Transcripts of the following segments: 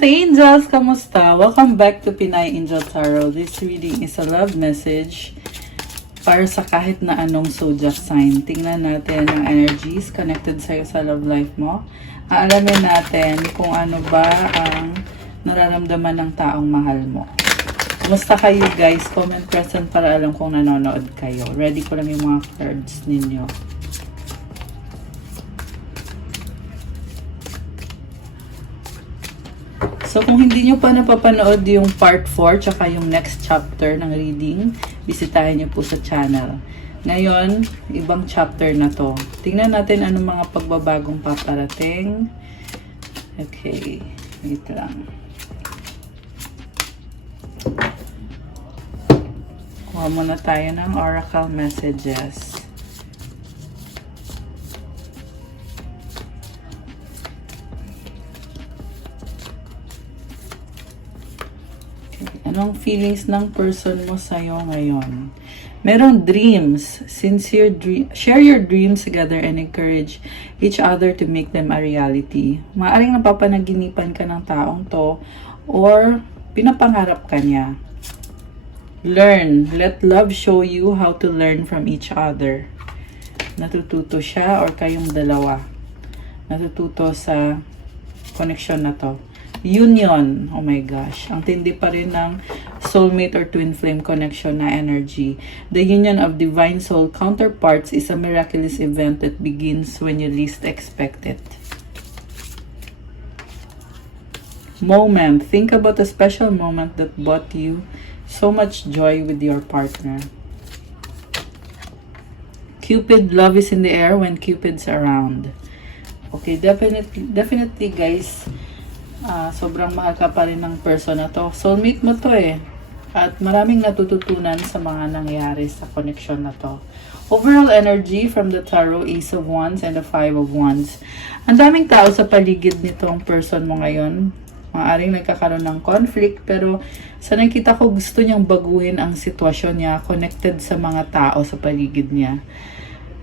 Earth Angels! Kamusta? Welcome back to Pinay Angel Tarot. This reading is a love message para sa kahit na anong zodiac sign. Tingnan natin ang energies connected sa'yo sa love life mo. Aalamin natin kung ano ba ang nararamdaman ng taong mahal mo. Kamusta kayo guys? Comment present para alam kung nanonood kayo. Ready ko lang yung mga cards ninyo. So, kung hindi nyo pa napapanood yung part 4 tsaka yung next chapter ng reading, bisitahin nyo po sa channel. Ngayon, ibang chapter na to. Tingnan natin anong mga pagbabagong paparating. Okay, wait lang. Kuha muna tayo ng oracle messages. Anong feelings ng person mo sa'yo ngayon? Meron dreams. Sincere dream. Share your dreams together and encourage each other to make them a reality. Maaring napapanaginipan ka ng taong to or pinapangarap ka niya. Learn. Let love show you how to learn from each other. Natututo siya or kayong dalawa. Natututo sa connection na to. Union. Oh my gosh. Ang tindi pa rin ng soulmate or twin flame connection na energy. The union of divine soul counterparts is a miraculous event that begins when you least expect it. Moment. Think about a special moment that brought you so much joy with your partner. Cupid. Love is in the air when Cupid's around. Okay, definitely guys. Sobrang mahal ka pa rin ng person na to. Soulmate mo to eh. At maraming natututunan sa mga nangyari sa connection na to. Overall energy from the Tarot, Ace of Wands and the Five of Wands. Ang daming tao sa paligid nitong person mo ngayon. Maaaring nagkakaroon ng conflict pero sa nakita ko gusto niyang baguhin ang sitwasyon niya connected sa mga tao sa paligid niya.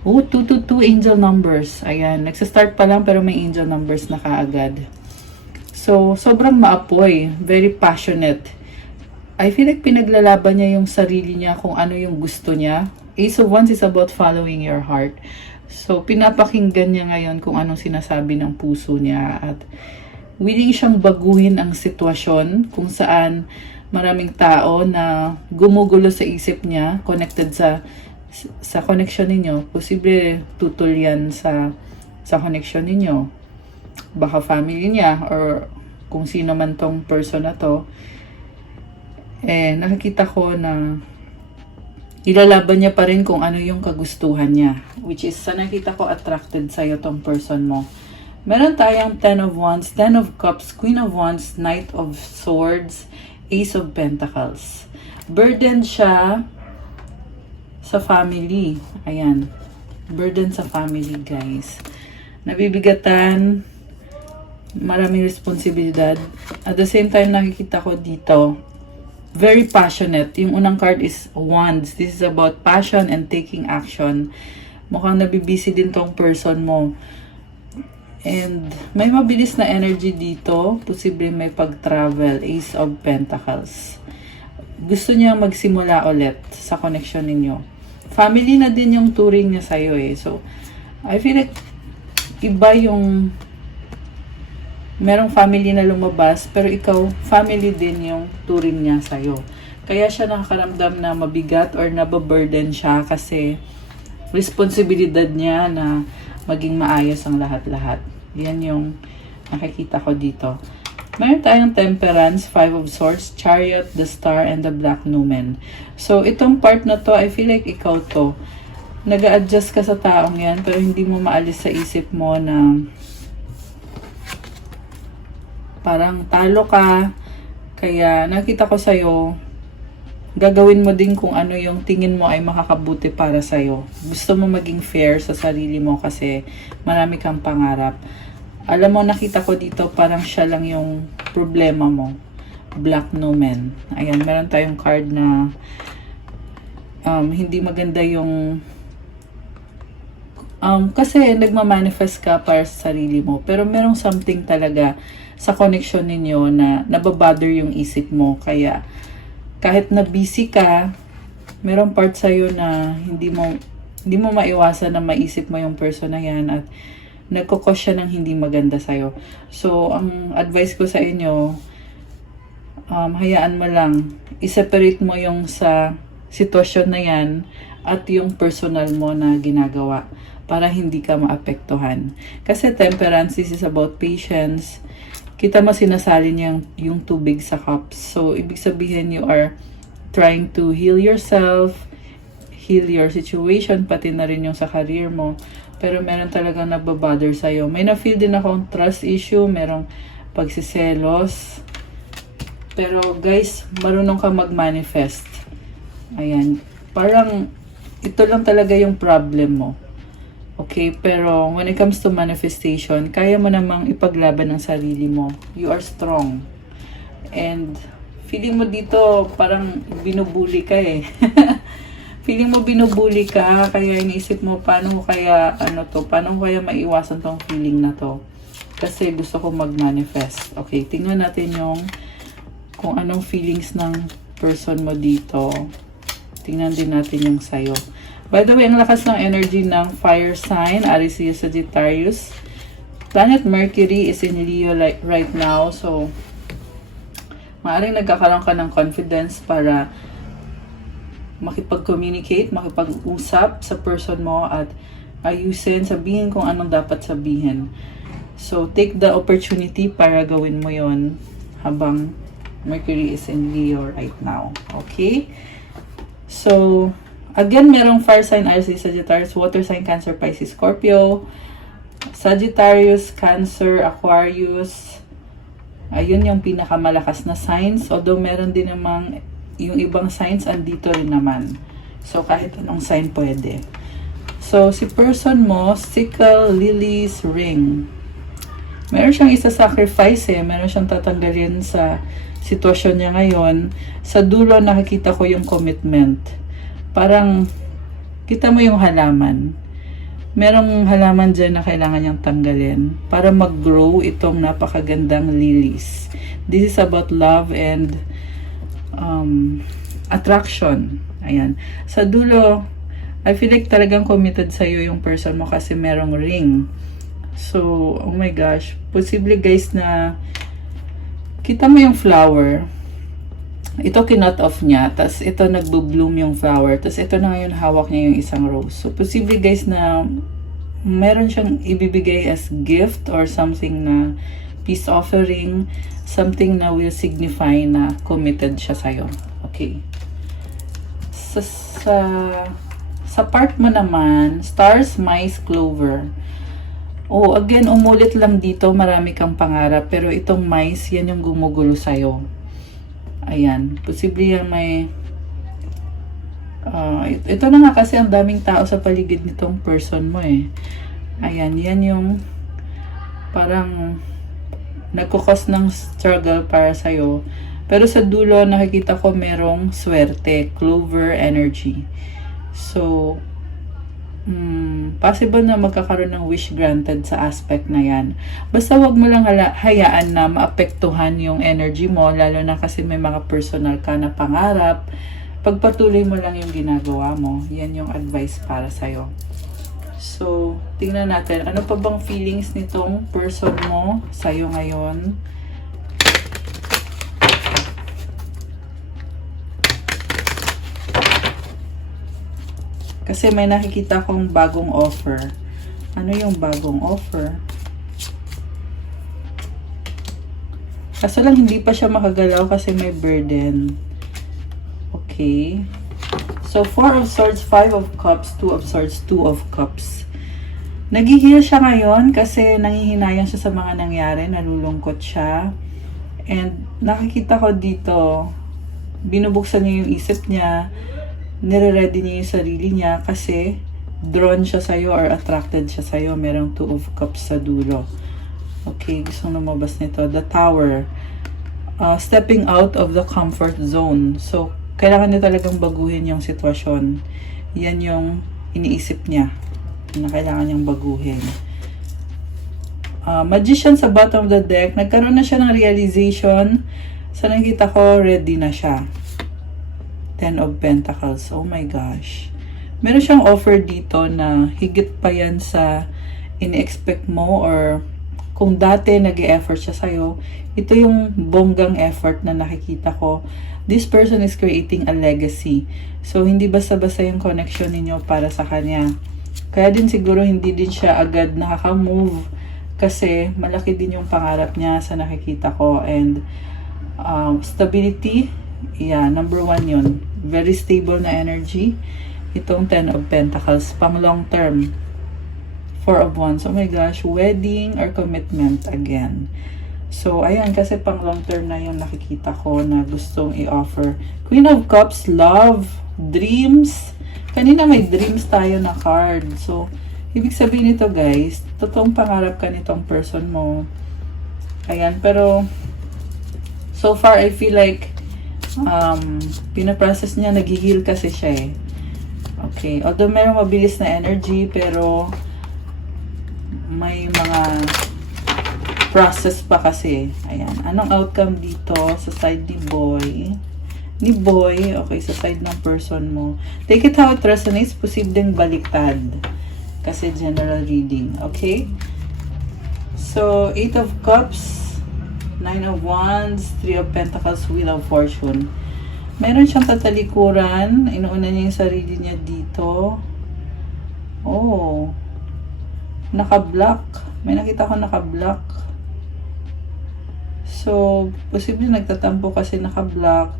222 angel numbers. Ayan, nagsastart pa lang pero may angel numbers na kaagad. So, sobrang maapoy. Very passionate. I feel like pinaglalaban niya yung sarili niya kung ano yung gusto niya. Ace of Wands is about following your heart. So, pinapakinggan niya ngayon kung anong sinasabi ng puso niya. At willing siyang baguhin ang sitwasyon kung saan maraming tao na gumugulo sa isip niya, connected sa connection ninyo. Posible tutol yan sa connection ninyo. Baka family niya or kung sino man tong person na to, nakikita ko na ilalaban niya pa rin kung ano yung kagustuhan niya, which is sa nakita ko attracted sa'yo tong person mo. Meron tayong 10 of Wands, 10 of Cups, Queen of Wands, Knight of Swords, Ace of Pentacles. Burden siya sa family. Ayan, burden sa family guys. Nabibigatan, maraming responsibilidad. At the same time, nakikita ko dito, very passionate. Yung unang card is Wands. This is about passion and taking action. Mukhang nabibisi din tong person mo. And may mabilis na energy dito. Posible may pag-travel. Ace of Pentacles. Gusto niya magsimula ulit sa connection ninyo. Family na din yung touring niya sa'yo eh. So, I feel like iba yung merong family na lumabas, pero ikaw, family din yung touring niya sa'yo. Kaya siya nakakaramdam na mabigat or nababurden siya kasi responsibilidad niya na maging maayos ang lahat-lahat. Yan yung nakikita ko dito. Mayroon tayong Temperance, Five of Swords, Chariot, the Star, and the Black Numen. So, itong part na to, I feel like ikaw to. Nag-a-adjust ka sa taong yan, pero hindi mo maalis sa isip mo na parang talo ka, kaya nakita ko sa'yo, gagawin mo din kung ano yung tingin mo ay makakabuti para sa'yo. Gusto mo maging fair sa sarili mo kasi marami kang pangarap. Alam mo, nakita ko dito parang siya lang yung problema mo. Black Numen. Ayan, meron tayong card na hindi maganda yung Kasi nagmamanifest ka para sa sarili mo, pero merong something talaga sa connection ninyo na nababother yung isip mo. Kaya kahit na busy ka, merong part sa'yo na hindi mo maiwasan na maisip mo yung person na yan at nagkukos siya ng hindi maganda sa'yo. So, ang advice ko sa inyo, hayaan mo lang, i-separate mo yung sa sitwasyon na yan at yung personal mo na ginagawa para hindi ka maapektuhan. Kasi temperance is about patience. Kita mo sinasalin yung tubig sa cups. So, ibig sabihin you are trying to heal yourself, heal your situation, pati na rin yung sa career mo. Pero meron talagang nagbabother sa'yo. May na-feel din akong trust issue, merong pagsiselos. Pero guys, marunong ka mag-manifest. Ayan. Parang ito lang talaga yung problem mo. Okay, pero when it comes to manifestation, kaya mo namang ipaglaban ng sarili mo. You are strong. And feeling mo dito parang binubuli ka eh. Feeling mo binubuli ka, kaya iniisip mo paano kaya paano kaya maiwasan tong feeling na to. Kasi gusto ko mag-manifest. Okay, tingnan natin yung kung anong feelings ng person mo dito. Tingnan din natin yung sayo. By the way, ang lakas ng energy ng fire sign, Aries, Leo, Sagittarius. Planet Mercury is in Leo right now. So, maaaring nagkakaroon ka ng confidence para makipag-communicate, makipag-usap sa person mo at ayusin, sabihin kung anong dapat sabihin. So, take the opportunity para gawin mo yon habang Mercury is in Leo right now. Okay? So, again, merong fire sign, Aries, Sagittarius, water sign, Cancer, Pisces, Scorpio, Sagittarius, Cancer, Aquarius. Ayun yung pinakamalakas na signs. Although meron din namang yung ibang signs andito rin naman. So, kahit anong sign pwede. So, si person mo, sickle, lilies, ring. Meron siyang isa-sacrifice eh. Meron siyang tatanggalin sa sitwasyon niya ngayon. Sa dulo, nakikita ko yung commitment. Parang, kita mo yung halaman. Merong halaman dyan na kailangan niyang tanggalin para mag-grow itong napakagandang lilies. This is about love and attraction. Ayan. Sa dulo, I feel like talagang committed sa'yo yung person mo kasi merong ring. So, oh my gosh. Posible guys na kita mo yung flower. Ito kinot off niya. Tapos ito nagbo-bloom yung flower. Tapos ito na ngayon hawak niya yung isang rose. So, posible guys na meron siyang ibibigay as gift or something na peace offering. Something na will signify na committed siya sa'yo. Okay. Sa part mo naman, stars, mice, clover. Oh, again, umulit lang dito. Marami kang pangarap. Pero itong mice, yan yung gumugulo sa'yo. Ayan. Posible yan may... ito na nga kasi ang daming tao sa paligid nitong person mo eh. Ayan. Yan yung parang nagkukos ng struggle para sa'yo. Pero sa dulo, nakikita ko merong swerte. Clover energy. So, possible na magkakaroon ng wish granted sa aspect na yan. Basta wag mo lang hayaan na maapektuhan yung energy mo, lalo na kasi may mga personal ka na pangarap. Pagpatuloy mo lang yung ginagawa mo. Yan yung advice para sa'yo. So, tingnan natin. Ano pa bang feelings nitong person mo sa'yo ngayon? Kasi may nakikita kong bagong offer. Ano yung bagong offer? Kaso lang hindi pa siya makagalaw kasi may burden. Okay. So, 4 of Swords, 5 of Cups, 2 of Swords, 2 of Cups. Nag-heal siya ngayon kasi nangihinayang siya sa mga nangyari. Nalulungkot siya. And nakikita ko dito, binubuksan niya yung isip niya. Nire-ready niya yung sarili niya kasi drawn siya sa'yo or attracted siya sa'yo. Merong 2 of Cups sa dulo. Okay, gusto lumabas nito. The Tower. Stepping out of the comfort zone. So, kailangan niya talagang baguhin yung sitwasyon. Yan yung iniisip niya. na kailangan niyang baguhin. Magician sa bottom of the deck. Nagkaroon na siya ng realization. Sa nakita ko, ready na siya. 10 of Pentacles. Oh my gosh. Meron siyang offer dito na higit pa yan sa in-expect mo, or kung dati nag-e-effort siya sa'yo, ito yung bonggang effort na nakikita ko. This person is creating a legacy. So, hindi basta-basta yung connection ninyo para sa kanya. Kaya din siguro hindi din siya agad nakaka-move kasi malaki din yung pangarap niya sa nakikita ko. And stability, yeah, number 1 yun. Very stable na energy. Itong 10 of Pentacles, pang long term. 4 of Wands, oh my gosh, wedding or commitment again. So, ayan, kasi pang long term na yung nakikita ko na gustong i-offer. Queen of Cups, love, dreams. Kanina may dreams tayo na card. So, ibig sabihin nito guys, totoong pangarap ka nitong person mo. Ayan, pero so far I feel like pinaprocess niya, nag-heal kasi siya eh. Okay, although merong mabilis na energy, pero may mga process pa kasi. Ayan, anong outcome dito sa side ni boy? Ni boy, okay, sa side ng person mo. Take it how it resonates, posibleng baliktad. Kasi general reading, okay? So, 8 of Cups, 9 of Wands, 3 of Pentacles, Wheel of Fortune. Meron siyang tatalikuran. Inuuna niya yung sarili niya dito. Oh. Naka-block. May nakita ko naka-block. So, posible nagtatampo kasi naka-block.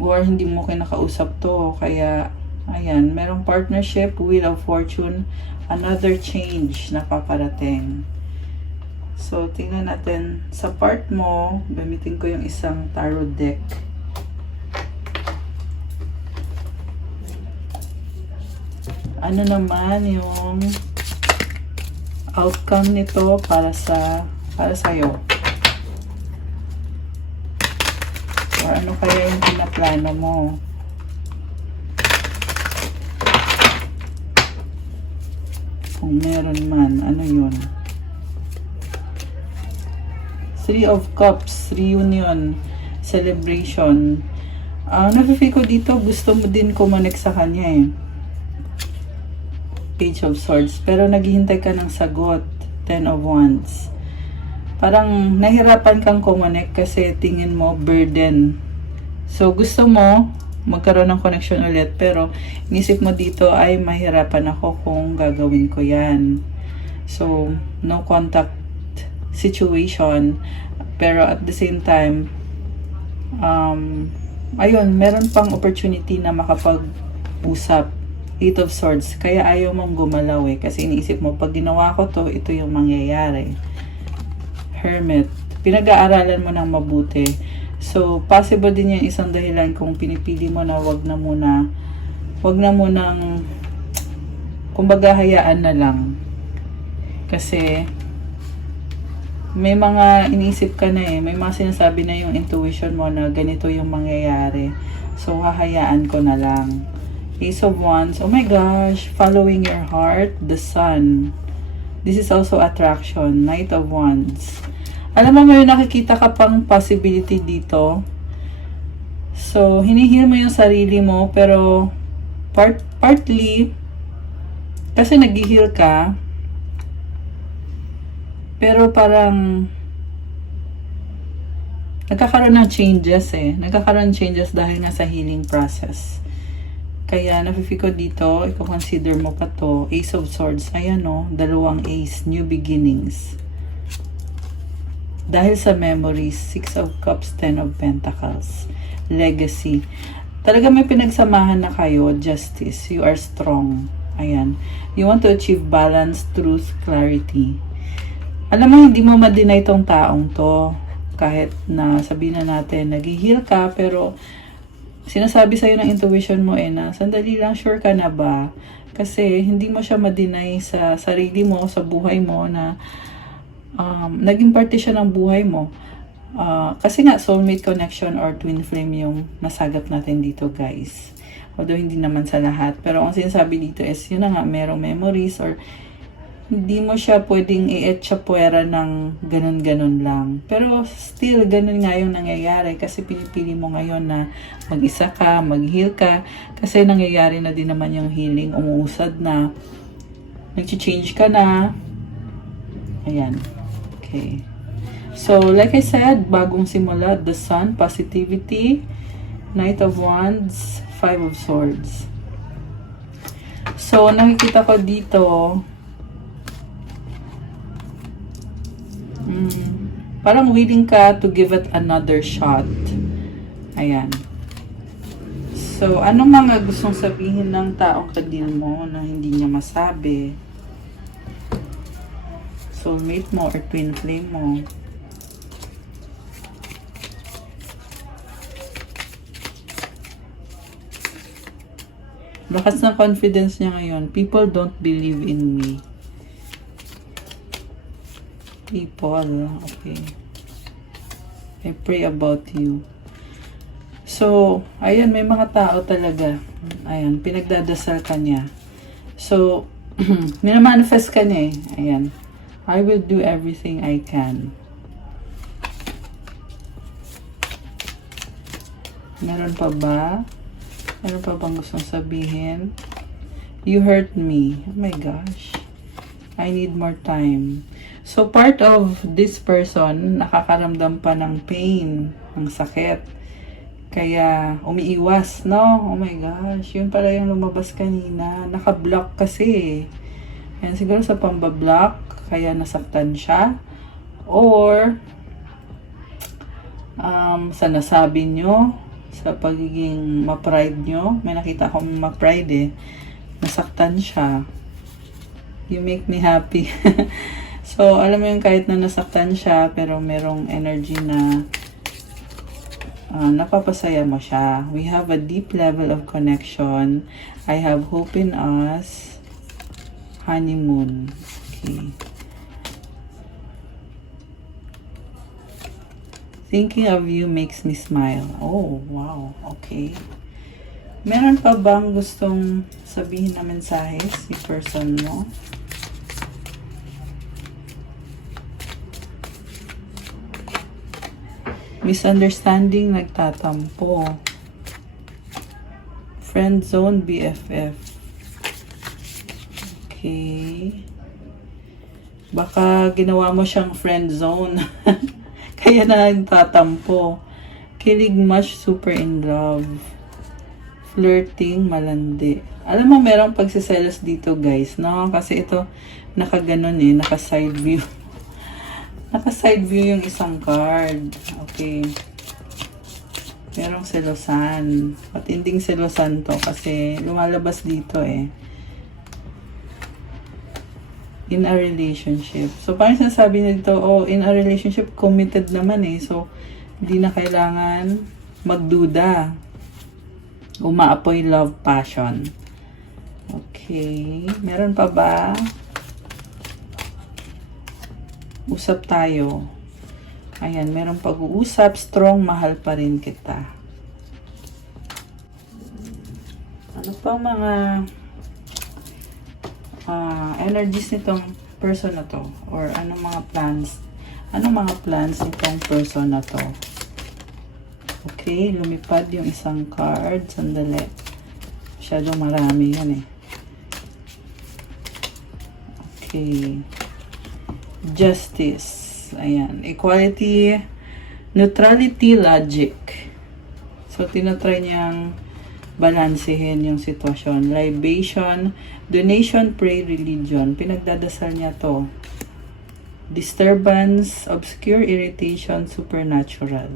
Or hindi mo kinakausap to. Kaya, ayan. Merong partnership, Wheel of Fortune. Another change na paparating. So, tingnan natin. Sa part mo, gamitin ko yung isang tarot deck. Ano naman yung outcome nito para sa'yo? Or ano kaya yung pinaplano mo? Kung meron man, ano yun? 3 of Cups, reunion, celebration. Nafe-feel ko dito, gusto mo din kumonek sa kanya eh. Page of Swords. Pero naghihintay ka ng sagot. 10 of Wands. Parang nahirapan kang kumonek kasi tingin mo burden. So gusto mo magkaroon ng connection ulit, pero inisip mo dito ay mahirapan ako kung gagawin ko yan. So no contact situation. Pero at the same time, ayun, meron pang opportunity na makapag-usap. 8 of Swords. Kaya ayaw mong gumalaw eh. Kasi iniisip mo, pag ginawa ko to, ito yung mangyayari. Hermit. Pinag-aaralan mo ng mabuti. So, possible din yung isang dahilan kung pinipili mo na wag na munang kumbaga hayaan na lang. Kasi may mga iniisip ka na eh. May mga sinasabi na yung intuition mo na ganito yung mangyayari. So, hahayaan ko na lang. Ace of Wands. Oh my gosh. Following your heart. The Sun. This is also attraction. Knight of Wands. Alam mo, may nakikita ka pang possibility dito. So, hinihil mo yung sarili mo. Pero, partly, kasi nag-heal ka. Pero parang, nagkakaroon ng changes eh. Nagkakaroon ng changes dahil nga sa healing process. Kaya, nafe-feel ko dito, i-consider mo pa to. Ace of Swords. Ayan o, dalawang ace. New beginnings. Dahil sa memories. 6 of Cups, 10 of Pentacles. Legacy. Talaga may pinagsamahan na kayo. Justice. You are strong. Ayan. You want to achieve balance, truth, clarity. Alam mo, hindi mo ma-deny itong taong to. Kahit na sabihin na natin, nag-heal ka, pero sinasabi sa'yo ng intuition mo eh na sandali lang, sure ka na ba? Kasi hindi mo siya ma-deny sa sarili mo, sa buhay mo na naging parte siya ng buhay mo. Kasi nga soulmate connection or twin flame yung nasagap natin dito guys. Although hindi naman sa lahat. Pero ang sinasabi dito is, yun na nga, merong memories or hindi mo siya pwedeng i-etchapuera ng ganun-ganun lang. Pero still, ganun nga yung nangyayari kasi pinipili mo ngayon na mag-isa ka, mag-heal ka. Kasi nangyayari na din naman yung healing, umuusad na, nag-change ka na. Ayan. Okay. So, like I said, bagong simula, the Sun, positivity, Knight of Wands, Five of Swords. So, nakikita ko dito, parang willing ka to give it another shot. Ayan. So, anong mga gustong sabihin ng taong kadil mo na hindi niya masabi? Soulmate mo or twin flame mo? Lakas ng confidence niya ngayon. People don't believe in me. People, okay. I pray about you. So, ayan, may mga tao talaga. Ayan, pinagdadasal ka niya. So, minamanifest ka niya eh. Ayan. I will do everything I can. Meron pa ba? Meron pa bang gustong sabihin? You hurt me. Oh my gosh. I need more time. So, part of this person, nakakaramdam pa ng pain, ng sakit. Kaya, umiiwas, no? Oh my gosh, yun pala yung lumabas kanina. Naka-block kasi. Yan, siguro sa pambablock, kaya nasaktan siya. Or, sa nasabi nyo, sa pagiging ma-pride nyo, may nakita akong ma-pride eh. Nasaktan siya. You make me happy. So, alam mo yung kahit na nasaktan siya, pero merong energy na napapasaya mo siya. We have a deep level of connection. I have hope in us. Honeymoon. Okay. Thinking of you makes me smile. Oh, wow. Okay. Meron pa bang gustong sabihin na mensahe si person mo? Misunderstanding, nagtatampo. Friend zone, BFF. Okay. Baka ginawa mo siyang friend zone. Kaya na nagtatampo. Kilig much, super in love. Flirting, malandi. Alam mo, merong pagsiselos dito, guys, no? Kasi ito, nakaganon eh, naka-side view. Naka-side view yung isang card. Okay. Merong selosan. Matinding selosan to kasi lumalabas dito eh. In a relationship. So, parang sinasabi na dito, oh, in a relationship, committed naman eh. So, hindi na kailangan magduda. Umaapoy love, passion. Okay. Meron pa ba? Usap tayo. Ayan, merong pag-uusap. Strong, mahal pa rin kita. Ano pa mga energies nitong person na to? Or anong mga plans? Anong mga plans nitong person na to? Okay, lumipad yung isang card. Sandali. Masyadong marami yan eh. Okay. Justice. Ayan. Equality, neutrality, logic. So, tinatry niyang balansehin yung sitwasyon. Libation, donation, pray, religion. Pinagdadasal niya to. Disturbance, obscure, irritation, supernatural.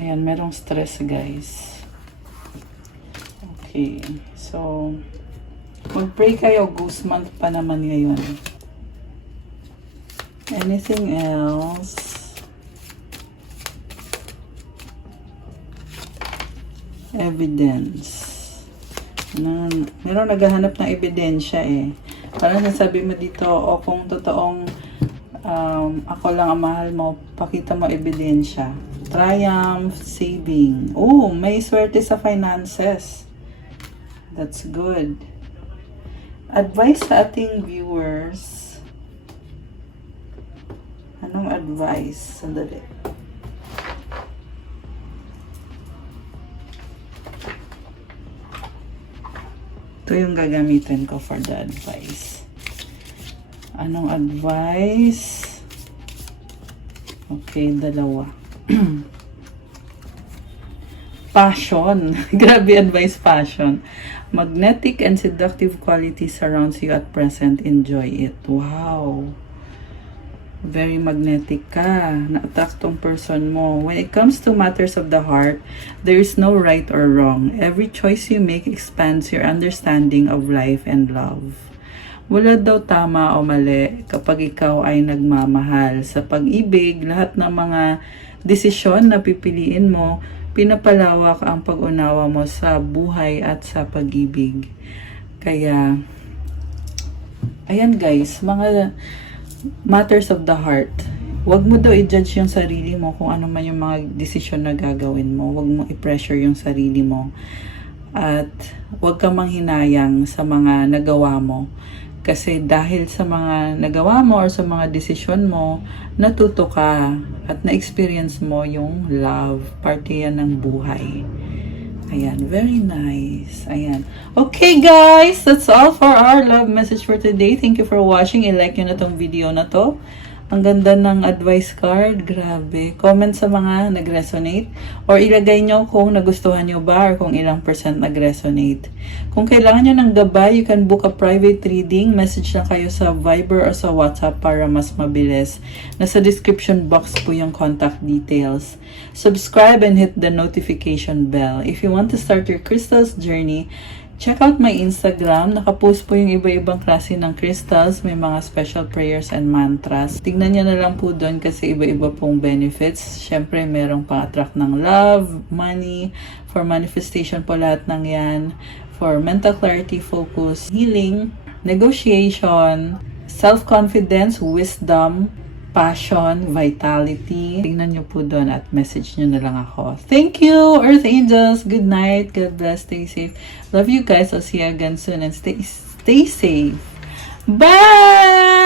Ayan, merong stress, guys. Okay. So, mag-pray kayo. Ghost month pa naman ngayon. Anything else? Evidence. Meron naghahanap ng ebidensya eh. Parang nasabi mo dito, o kung totoong ako lang ang mahal mo, pakita mo ebidensya. Triumph, saving. Oh, may swerte sa finances. That's good. Advice sa ating viewers. Anong advice? Sandali. Ito yung gagamitin ko for the advice. Anong advice? Okay, dalawa. Passion. Grabe advice, passion. Magnetic and seductive quality surrounds you at present. Enjoy it. Wow. Very magnetic ka. Na-attract tong person mo. When it comes to matters of the heart, there is no right or wrong. Every choice you make expands your understanding of life and love. Wala daw tama o mali kapag ikaw ay nagmamahal. Sa pag-ibig, lahat ng mga desisyon na pipiliin mo, pinapalawak ang pag-unawa mo sa buhay at sa pag-ibig. Kaya, ayan guys, mga matters of the heart. Huwag mo daw i-judge yung sarili mo kung ano man yung mga desisyon na gagawin mo. Huwag mo i-pressure yung sarili mo. At huwag kang manghinayang sa mga nagawa mo. Kasi dahil sa mga nagawa mo or sa mga desisyon mo, natuto ka at na-experience mo yung love. Parte yan ng buhay. Ayan, very nice. Ayan. Okay guys, that's all for our love message for today. Thank you for watching. I-like nyo na tong video na to. Ang ganda ng advice card. Grabe. Comment sa mga nag-resonate. Or ilagay nyo kung nagustuhan nyo ba or kung ilang percent nag-resonate. Kung kailangan nyo ng gabay, you can book a private reading. Message lang kayo sa Viber or sa WhatsApp para mas mabilis. Nasa description box po yung contact details. Subscribe and hit the notification bell. If you want to start your crystals journey, check out my Instagram. Nakapost po yung iba-ibang klase ng crystals. May mga special prayers and mantras. Tignan nyo na lang po doon kasi iba-iba pong benefits. Siyempre, merong pang-attract ng love, money, for manifestation po lahat ng yan. For mental clarity, focus, healing, negotiation, self-confidence, wisdom, passion, vitality. Tingnan nyo po doon at message nyo na lang ako. Thank you, Earth Angels. Good night. God bless. Stay safe. Love you guys. I'll see you again soon and stay safe. Bye!